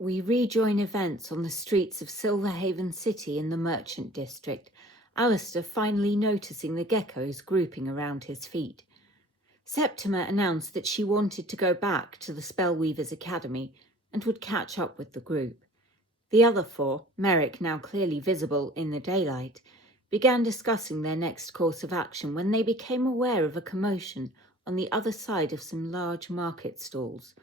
We rejoin events on the streets of Silverhaven City in the Merchant District, Alistair finally noticing the geckos grouping around his feet. Septima announced that she wanted to go back to the Spellweavers' Academy and would catch up with the group. The other four, Merrick now clearly visible in the daylight, began discussing their next course of action when they became aware of a commotion on the other side of some large market stalls.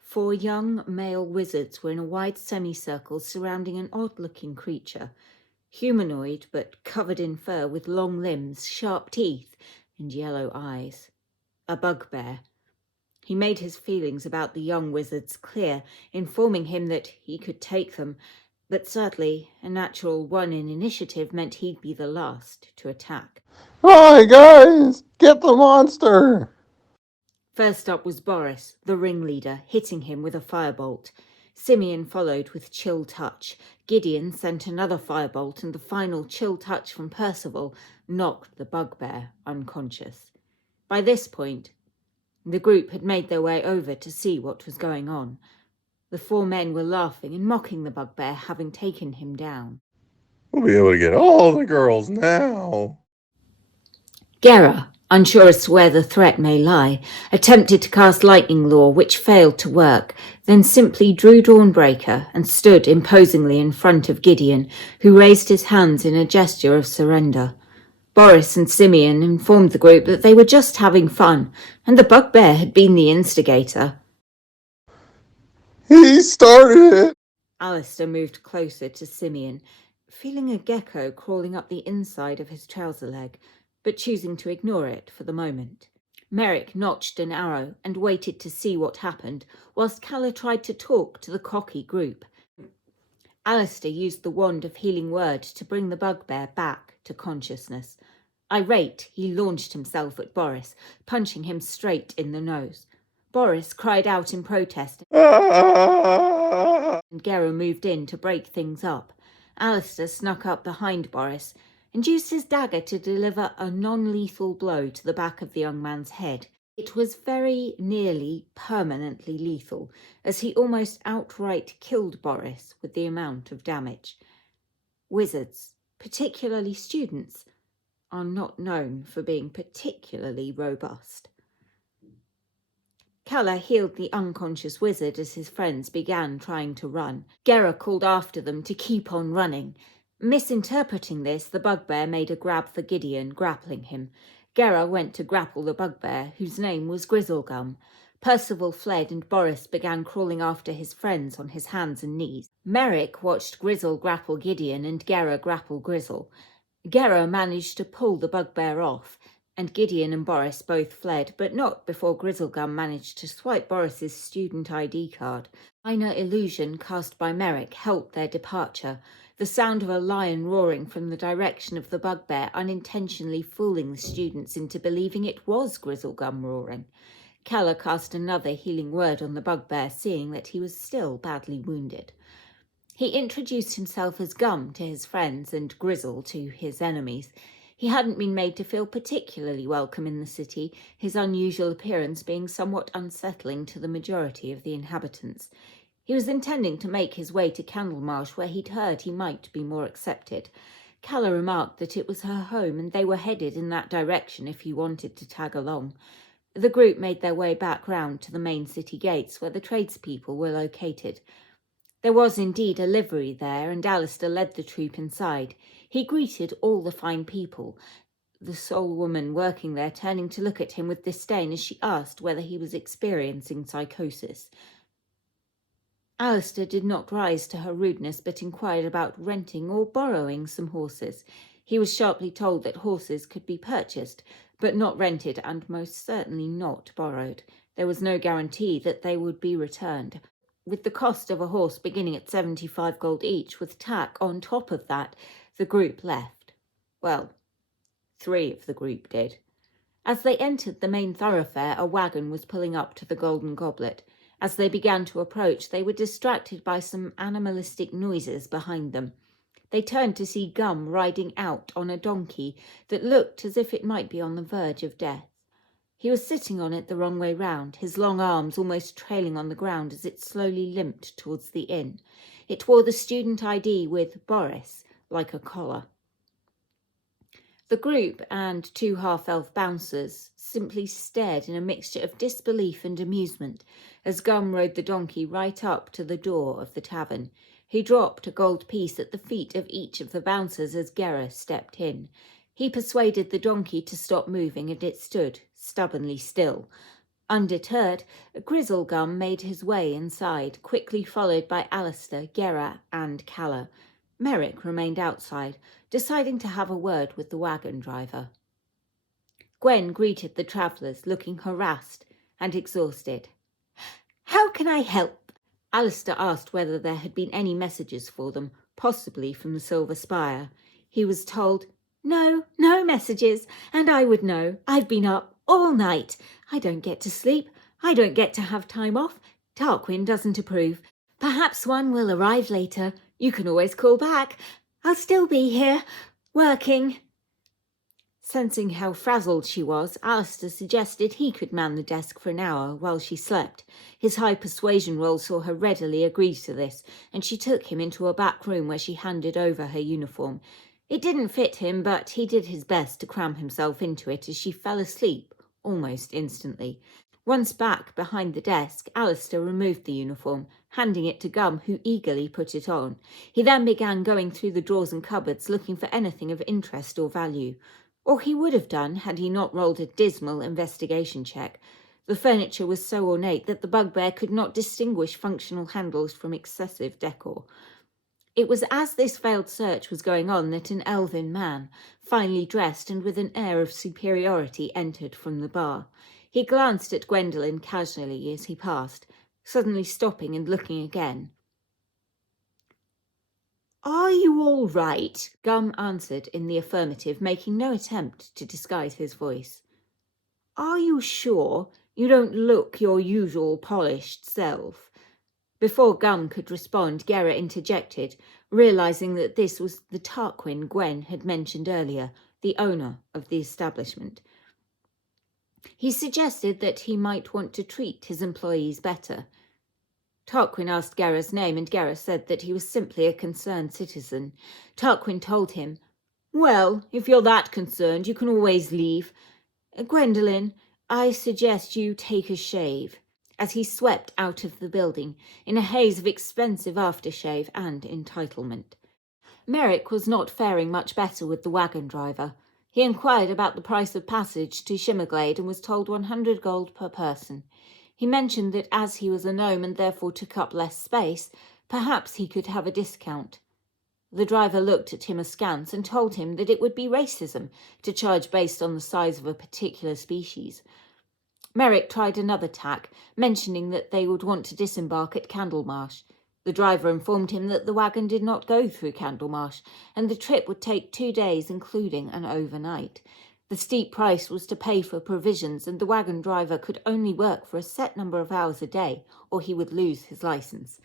4 young male wizards were in a wide semicircle surrounding an odd-looking creature, humanoid but covered in fur with long limbs, sharp teeth, and yellow eyes. A bugbear. He made his feelings about the young wizards clear, informing him that he could take them, but sadly, a natural 1 in initiative meant he'd be the last to attack. Hi guys, get the monster! First up was Boris, the ringleader, hitting him with a firebolt. Simeon followed with Chill Touch. Gideon sent another firebolt, and the final Chill Touch from Percival knocked the bugbear unconscious. By this point, the group had made their way over to see what was going on. The 4 men were laughing and mocking the bugbear, having taken him down. We'll be able to get all the girls now. Gera, unsure as to where the threat may lie, attempted to cast Lightning Law, which failed to work, then simply drew Dawnbreaker and stood imposingly in front of Gideon, who raised his hands in a gesture of surrender. Boris and Simeon informed the group that they were just having fun, and the bugbear had been the instigator. He started it! Alistair moved closer to Simeon, feeling a gecko crawling up the inside of his trouser leg, but choosing to ignore it for the moment. Merrick notched an arrow and waited to see what happened, whilst Calla tried to talk to the cocky group. Alistair used the wand of healing word to bring the bugbear back to consciousness. Irate, he launched himself at Boris, punching him straight in the nose. Boris cried out in protest, and Gera moved in to break things up. Alistair snuck up behind Boris and used his dagger to deliver a non-lethal blow to the back of the young man's head. It was very nearly permanently lethal, as he almost outright killed Boris with the amount of damage. Wizards, particularly students, are not known for being particularly robust. Calla healed the unconscious wizard as his friends began trying to run. Gera called after them to keep on running. Misinterpreting this, the bugbear made a grab for Gideon, grappling him. Gera went to grapple the bugbear, whose name was Grizzlegum. Percival fled and Boris began crawling after his friends on his hands and knees. Merrick watched Grizzle grapple Gideon and Gera grapple Grizzle. Gera managed to pull the bugbear off, and Gideon and Boris both fled, but not before Grizzlegum managed to swipe Boris's student ID card. Minor illusion cast by Merrick helped their departure, the sound of a lion roaring from the direction of the bugbear unintentionally fooling the students into believing it was Grizzlegum roaring. Calla cast another healing word on the bugbear, seeing that he was still badly wounded. He introduced himself as Gum to his friends and Grizzle to his enemies. He hadn't been made to feel particularly welcome in the city, his unusual appearance being somewhat unsettling to the majority of the inhabitants. He was intending to make his way to Candlemarsh, where he'd heard he might be more accepted. Calla remarked that it was her home and they were headed in that direction if he wanted to tag along. The group made their way back round to the main city gates where the tradespeople were located. There was indeed a livery there, and Alistair led the troop inside. He greeted all the fine people, the sole woman working there turning to look at him with disdain as she asked whether he was experiencing psychosis. Alistair did not rise to her rudeness, but inquired about renting or borrowing some horses. He was sharply told that horses could be purchased, but not rented, and most certainly not borrowed. There was no guarantee that they would be returned, with the cost of a horse beginning at 75 gold each, with tack on top of that. The group left. Well, 3 of the group did. As they entered the main thoroughfare, a wagon was pulling up to the Golden Goblet. As they began to approach, they were distracted by some animalistic noises behind them. They turned to see Gum riding out on a donkey that looked as if it might be on the verge of death. He was sitting on it the wrong way round, his long arms almost trailing on the ground as it slowly limped towards the inn. It wore the student ID with Boris, like a collar. The group and 2 half-elf bouncers simply stared in a mixture of disbelief and amusement as Gum rode the donkey right up to the door of the tavern. He dropped a gold piece at the feet of each of the bouncers as Gera stepped in. He persuaded the donkey to stop moving and it stood stubbornly still. Undeterred, Grizzlegum made his way inside, quickly followed by Alistair, Gera and Calla. Merrick remained outside, deciding to have a word with the wagon driver. Gwen greeted the travellers, looking harassed and exhausted. "How can I help?" Alistair asked whether there had been any messages for them, possibly from the Silver Spire. He was told, No messages, and I would know. I've been up all night. I don't get to sleep. I don't get to have time off. Tarquin doesn't approve. Perhaps one will arrive later. You can always call back. I'll still be here, working." Sensing how frazzled she was, Alistair suggested he could man the desk for an hour while she slept. His high persuasion roll saw her readily agree to this, and she took him into a back room where she handed over her uniform. It didn't fit him, but he did his best to cram himself into it as she fell asleep almost instantly. Once back behind the desk, Alistair removed the uniform, handing it to Gum, who eagerly put it on. He then began going through the drawers and cupboards, looking for anything of interest or value. Or he would have done had he not rolled a dismal investigation check. The furniture was so ornate that the bugbear could not distinguish functional handles from excessive decor. It was as this failed search was going on that an elven man, finely dressed and with an air of superiority, entered from the bar. He glanced at Gwendolen casually as he passed, suddenly stopping and looking again. "Are you all right?" Gum answered in the affirmative, making no attempt to disguise his voice. "Are you sure? You don't look your usual polished self." Before Gum could respond, Gera interjected, realizing that this was the Tarquin Gwen had mentioned earlier, the owner of the establishment. He suggested that he might want to treat his employees better. Tarquin asked Gera's name, and Gera said that he was simply a concerned citizen. Tarquin told him, "Well, if you're that concerned, you can always leave. Gwendolen, I suggest you take a shave," as he swept out of the building in a haze of expensive aftershave and entitlement. Merrick was not faring much better with the wagon driver. He inquired about the price of passage to Shimmerglade and was told 100 gold per person. He mentioned that as he was a gnome and therefore took up less space, perhaps he could have a discount. The driver looked at him askance and told him that it would be racism to charge based on the size of a particular species. Merrick tried another tack, mentioning that they would want to disembark at Candlemarsh. The driver informed him that the wagon did not go through Candlemarsh, and the trip would take 2 days, including an overnight. The steep price was to pay for provisions, and the wagon driver could only work for a set number of hours a day, or he would lose his license.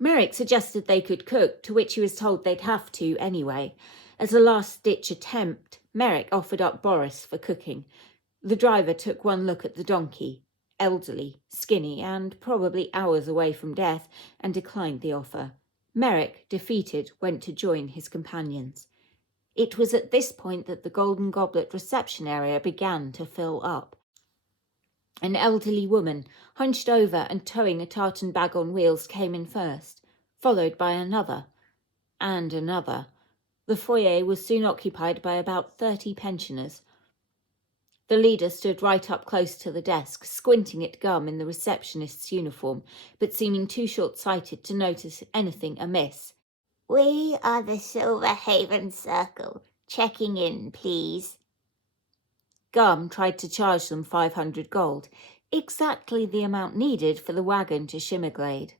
Merrick suggested they could cook, to which he was told they'd have to anyway. As a last-ditch attempt, Merrick offered up Boris for cooking. The driver took one look at the donkey, elderly, skinny, and probably hours away from death, and declined the offer. Merrick, defeated, went to join his companions. It was at this point that the Golden Goblet reception area began to fill up. An elderly woman, hunched over and towing a tartan bag on wheels, came in first, followed by another, and another. The foyer was soon occupied by about 30 pensioners. The leader stood right up close to the desk, squinting at Gum in the receptionist's uniform, but seeming too short-sighted to notice anything amiss. "We are the Silverhaven Circle. Checking in, please." Gum tried to charge them 500 gold, exactly the amount needed for the wagon to Shimmerglade.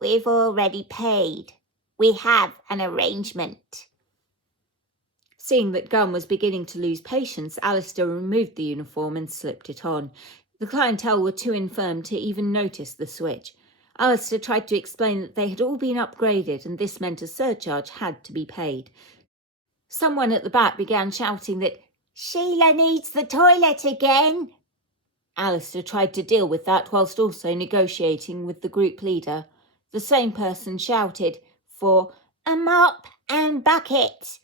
"We've already paid. We have an arrangement." Seeing that Gum was beginning to lose patience, Alistair removed the uniform and slipped it on. The clientele were too infirm to even notice the switch. Alistair tried to explain that they had all been upgraded and this meant a surcharge had to be paid. Someone at the back began shouting that Sheila needs the toilet again. Alistair tried to deal with that whilst also negotiating with the group leader. The same person shouted for a mop and bucket.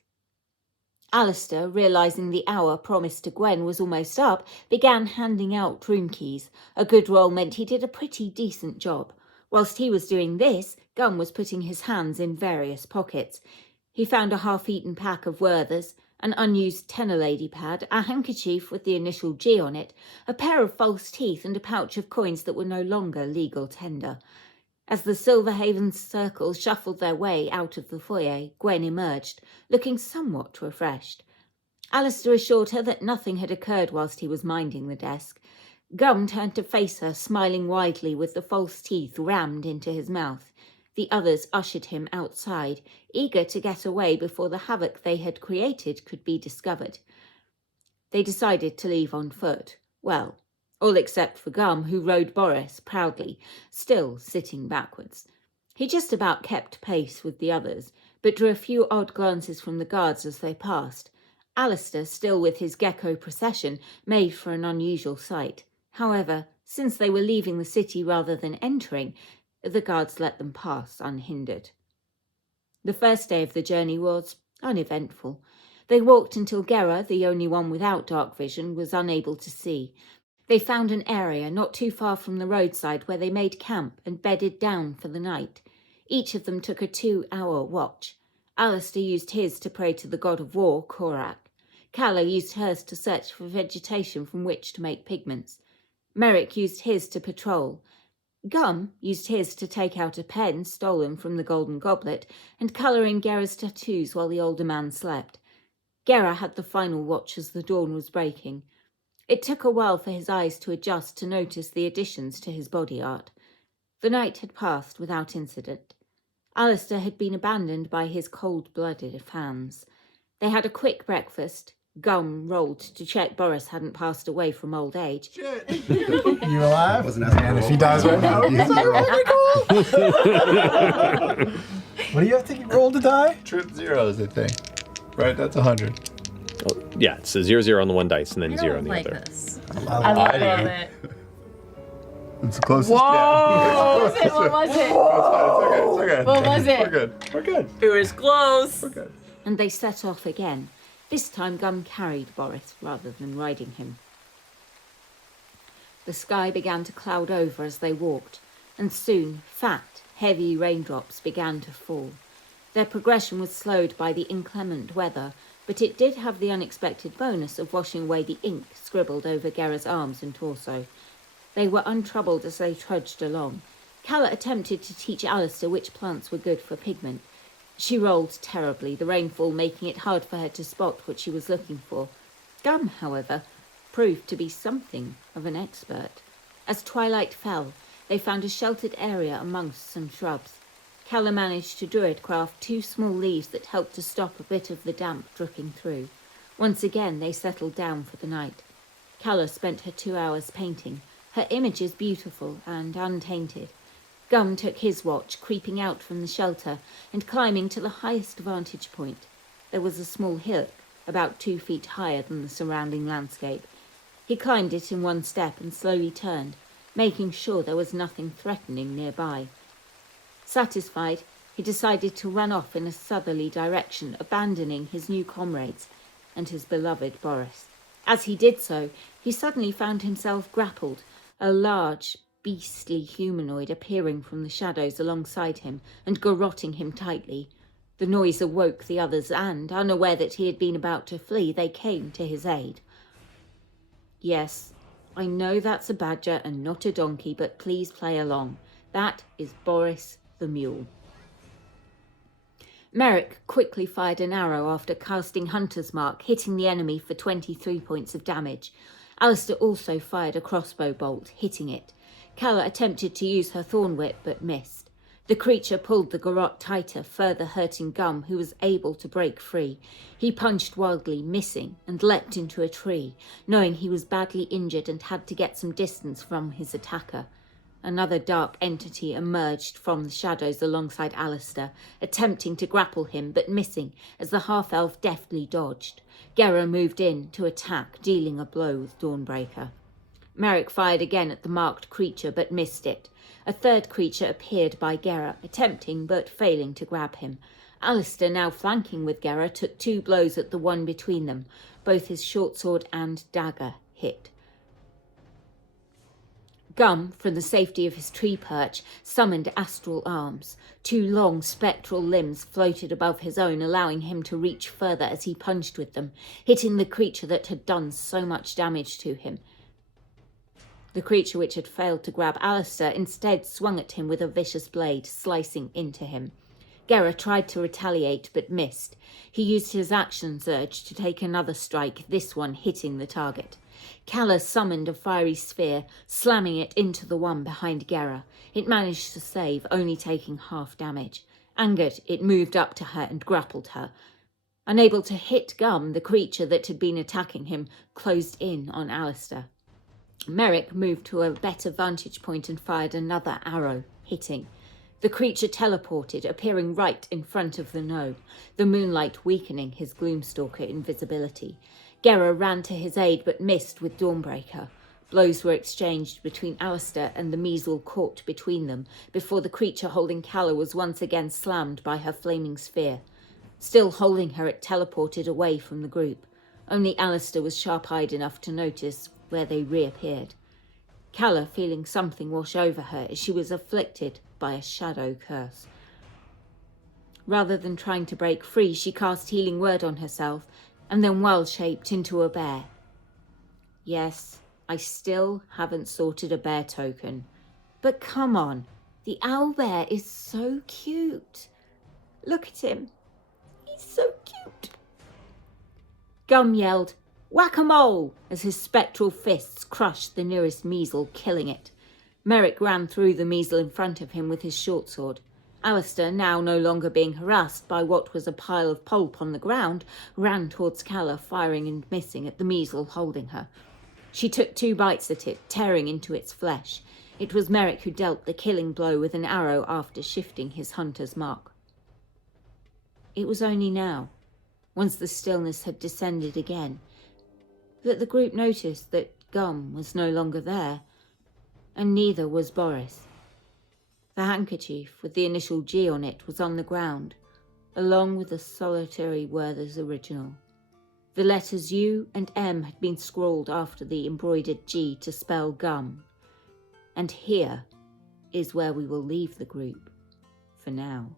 Alistair, realising the hour promised to Gwen was almost up, began handing out room keys. A good roll meant he did a pretty decent job. Whilst he was doing this, Gum was putting his hands in various pockets. He found a half-eaten pack of Werthers, an unused tenor lady pad, a handkerchief with the initial G on it, a pair of false teeth and a pouch of coins that were no longer legal tender. As the Silverhaven circle shuffled their way out of the foyer, Gwen emerged, looking somewhat refreshed. Alistair assured her that nothing had occurred whilst he was minding the desk. Gum turned to face her, smiling widely with the false teeth rammed into his mouth. The others ushered him outside, eager to get away before the havoc they had created could be discovered. They decided to leave on foot. Well, all except for Gum, who rode Boris proudly, still sitting backwards. He just about kept pace with the others, but drew a few odd glances from the guards as they passed. Alistair, still with his gecko procession, made for an unusual sight. However, since they were leaving the city rather than entering, the guards let them pass unhindered. The first day of the journey was uneventful. They walked until Gera, the only one without dark vision, was unable to see. They found an area not too far from the roadside where they made camp and bedded down for the night. Each of them took a 2-hour watch. Alistair used his to pray to the god of war, Korak. Calla used hers to search for vegetation from which to make pigments. Merrick used his to patrol. Gum used his to take out a pen stolen from the Golden Goblet and colour in Gera's tattoos while the older man slept. Gera had the final watch as the dawn was breaking. It took a while for his eyes to adjust to notice the additions to his body art. The night had passed without incident. Alistair had been abandoned by his cold-blooded fans. They had a quick breakfast. Gum rolled to check Boris hadn't passed away from old age. Shit. You alive? And if he dies right now, what do you have to roll to die? Trip zeros, I think. Right, that's 100. Oh, yeah, it's a 0 on the one dice and then 0 on the like other. This. I love it. It's the closest. Whoa! What was it? It's okay. What was it? We're good. It was close. We're good. And they set off again. This time Gum carried Boris rather than riding him. The sky began to cloud over as they walked, and soon fat, heavy raindrops began to fall. Their progression was slowed by the inclement weather, but it did have the unexpected bonus of washing away the ink scribbled over Gera's arms and torso. They were untroubled as they trudged along. Calla attempted to teach Alistair which plants were good for pigment. She rolled terribly, the rainfall making it hard for her to spot what she was looking for. Gum, however, proved to be something of an expert. As twilight fell, they found a sheltered area amongst some shrubs. Calla managed to druid-craft 2 small leaves that helped to stop a bit of the damp dripping through. Once again they settled down for the night. Calla spent her 2 hours painting, her images beautiful and untainted. Gum took his watch, creeping out from the shelter and climbing to the highest vantage point. There was a small hillock, about 2 feet higher than the surrounding landscape. He climbed it in one step and slowly turned, making sure there was nothing threatening nearby. Satisfied, he decided to run off in a southerly direction, abandoning his new comrades and his beloved Boris. As he did so, he suddenly found himself grappled, a large, beastly humanoid appearing from the shadows alongside him and garrotting him tightly. The noise awoke the others and, unaware that he had been about to flee, they came to his aid. Yes, I know that's a badger and not a donkey, but please play along. That is Boris the mule. Merrick quickly fired an arrow after casting Hunter's Mark, hitting the enemy for 23 points of damage. Alistair also fired a crossbow bolt, hitting it. Calla attempted to use her thorn whip, but missed. The creature pulled the garrote tighter, further hurting Gum, who was able to break free. He punched wildly, missing, and leapt into a tree, knowing he was badly injured and had to get some distance from his attacker. Another dark entity emerged from the shadows alongside Alistair, attempting to grapple him but missing as the half-elf deftly dodged. Gera moved in to attack, dealing a blow with Dawnbreaker. Merrick fired again at the marked creature but missed it. A third creature appeared by Gera, attempting but failing to grab him. Alistair, now flanking with Gera, took 2 blows at the one between them. Both his short sword and dagger hit. Gum, from the safety of his tree perch, summoned astral arms. 2 long, spectral limbs floated above his own, allowing him to reach further as he punched with them, hitting the creature that had done so much damage to him. The creature which had failed to grab Alistair instead swung at him with a vicious blade, slicing into him. Gera tried to retaliate but missed. He used his action surge to take another strike, this one hitting the target. Calla summoned a fiery sphere, slamming it into the one behind Gera. It managed to save, only taking half damage. Angered, it moved up to her and grappled her. Unable to hit Gum, the creature that had been attacking him closed in on Alistair. Merrick moved to a better vantage point and fired another arrow, hitting. The creature teleported, appearing right in front of the gnome, the moonlight weakening his Gloomstalker invisibility. Gera ran to his aid but missed with Dawnbreaker. Blows were exchanged between Alistair and the measle caught between them before the creature holding Calla was once again slammed by her flaming sphere. Still holding her, it teleported away from the group. Only Alistair was sharp-eyed enough to notice where they reappeared. Calla feeling something wash over her as she was afflicted by a shadow curse. Rather than trying to break free, she cast Healing Word on herself and then well-shaped into a bear. Yes, I still haven't sorted a bear token. But come on, the owlbear is so cute. Look at him. He's so cute. Gum yelled, "Whack-a-mole!" as his spectral fists crushed the nearest measle, killing it. Merrick ran through the measle in front of him with his short sword. Alistair, now no longer being harassed by what was a pile of pulp on the ground, ran towards Calla, firing and missing at the measle holding her. She took 2 bites at it, tearing into its flesh. It was Merrick who dealt the killing blow with an arrow after shifting his hunter's mark. It was only now, once the stillness had descended again, that the group noticed that Gum was no longer there, and neither was Boris. The handkerchief with the initial G on it was on the ground, along with the solitary Werther's original. The letters U and M had been scrawled after the embroidered G to spell Gum. And here is where we will leave the group for now.